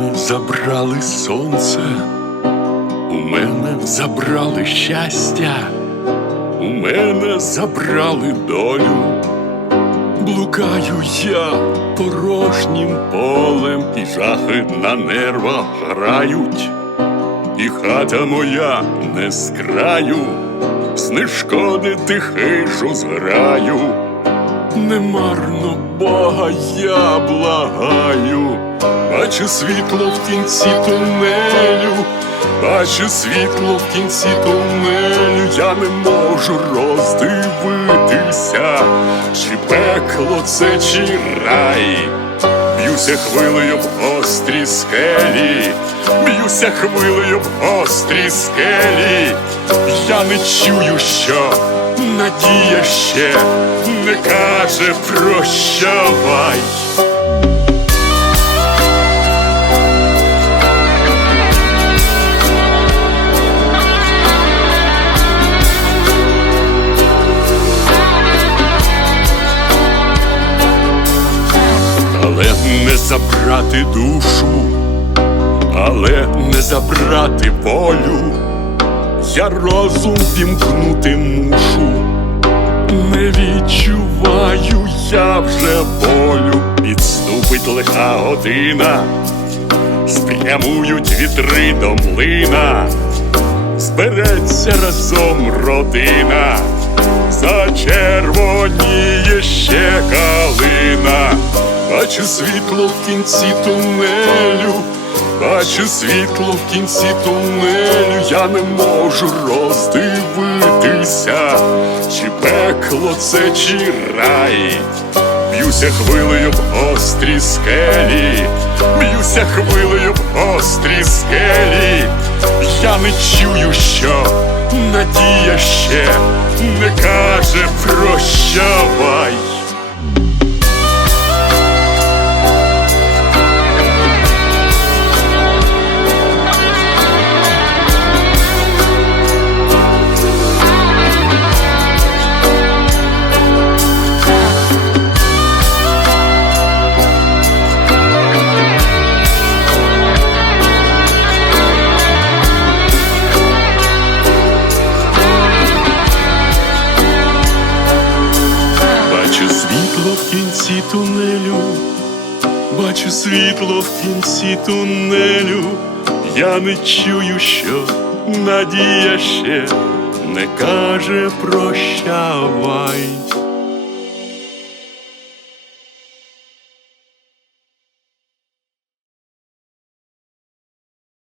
мене забрали сонце, у мене забрали щастя, у мене забрали долю. Блукаю я порожнім полем, і жахи на нервах грають, і хата моя не з краю, знешкодити хижу зграю. Немарно Бога я благаю, бачу світло в кінці тунелю, бачу світло в кінці тунелю, я не можу роздивитися, чи пекло це, чи рай. Б'юся хвилею в острі скелі, б'юся хвилею в острі скелі, я не чую, що надія ще не каже прощавай. Не забрати душу, але не забрати волю, я розум вімкнути мушу, не відчуваю я вже болю, підступить лиха година, спрямують вітри до млина, збереться разом родина, зачервоніє ще калина. Бачу світло в кінці тунелю, бачу світло в кінці тунелю, я не можу роздивитися, чи пекло це, чи рай. Б'юся хвилею в острі скелі, б'юся хвилею в острі скелі, я не чую, що надія ще не каже прощавай. Світло в кінці тунелю, бачу світло в кінці тунелю, я не чую, що надія ще не каже прощавай.